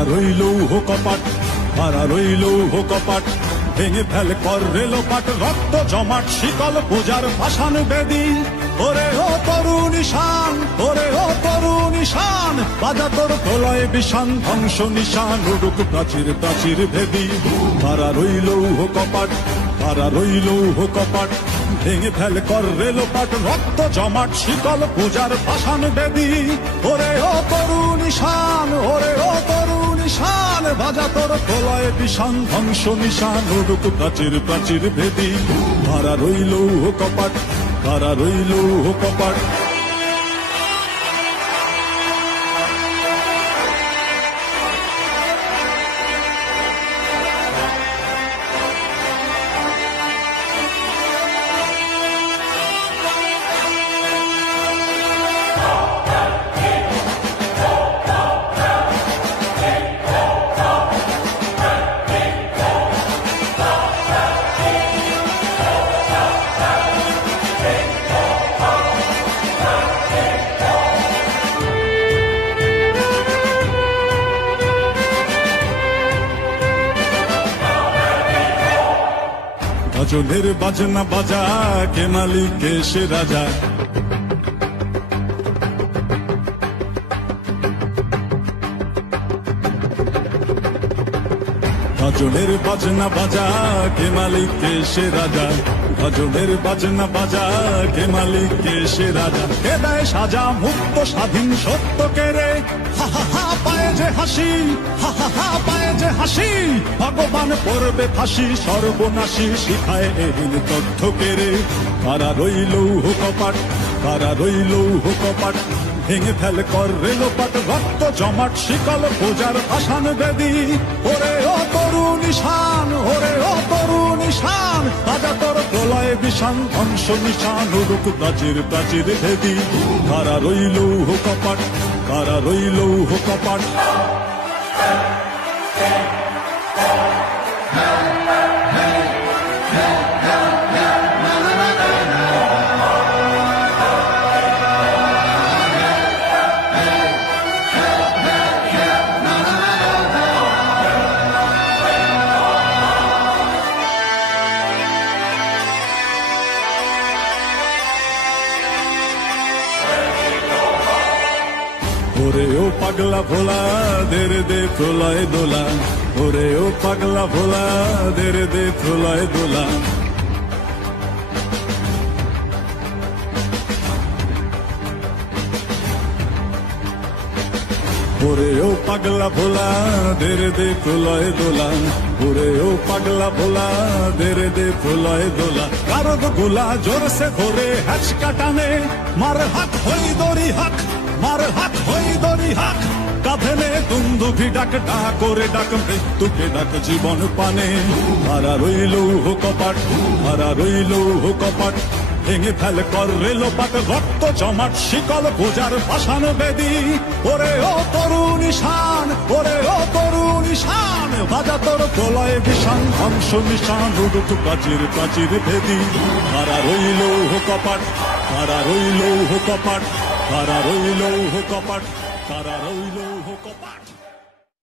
কারা রইল কপাট, কারা রইল কপাট, ভেঙে ফেল কর রেলোপাট, রক্ত জমাট শিকল পূজার পাষাণ বেদী। ওরে ও তরুণ ঈশান, ওরে ও তরুণ ঈশান, বাজা তোর প্রলয় বিষান, ধ্বংস নিশান উড়ুক প্রাচীর প্রাচীর ভেদী। কারা রইল কপাট, কারা রইল কপাট, ভেঙে ফেল কর রেলোপাট, রক্ত জমাট শিকল পূজার পাষাণ বেদী। ওরে ও তরুণ ঈশান, ওরে ও তরুণ ঈশান, বাজা তোর প্রলয় বিষান, ধ্বংস নিশান উড়ুক প্রাচীর প্রাচীর ভেদী। কারা রইল কপাট, কারা রইল কপাট। গজলের বাজনা বাজা, কে মালিক কে সে রাজা। গজলের বাজনা বাজা, কে মালিক কে সে রাজা। গজলের বাজনা বাজা, কে মালিক কে সে রাজা। কে দেয় সাজা মুক্ত স্বাধীন সত্য কে রে, হা হা হা পায়ে যে হাসি, হা হা হা পায়ে যে হাসি। ভগবান পড়বে ফাঁসি সর্বনাশী, শিখায় এহীন তথ্য কে রে। কারা রইল কপাট, কারা রইল কপাট, ভেঙে ফেল কর রেলোপাট, রক্ত জমাট শিকল পূজার পাষাণ বেদী। ওরে ও তরুণ ঈশান, ওরে ও তরুণ ঈশান, বাজা তোর প্রলয় বিষান, ধ্বংস নিশান উড়ুক প্রাচীর প্রাচীর ভেদী। কারা রইল কপাট, কারা রইল কপাট। ওরে ও পাগলা ভোলা, দে রে দে প্রলয় দোলা। ওরে ও পাগলা ভোলা, দে রে দে প্রলয় দোলা। ওরে ও পাগলা ভোলা, দে রে দে প্রলয় দোলা। ওরে ও পাগলা ভোলা, দে রে দে প্রলয় দোলা। কারদ গোলা জোর সে ধরে হ্যাচকা টানে, মার হাক হই দড়ি হাক, মার হাক হই দড়ি হাক। কাঁধে নে দুন্দুভি ডাক, ডাক করে ডাক মৃত্যুকে ডাক জীবন পানে। কারা রইল কপাট, কারা রইল কপাট, ভেঙে ফেল কর রেলোপাট, রক্ত জমাট শিকল পূজার পাষাণ বেদী। ওরে ও তরুণ ঈশান, ওরে ও তরুণ ঈশান, বাজা তোর প্রলয় বিষান, ধ্বংস নিশান উড়ুক প্রাচীর প্রাচীর ভেদী। কারা রইল কপাট, কারা রইল কপাট, কারা রইল কপাট, কারা রইল কপাট।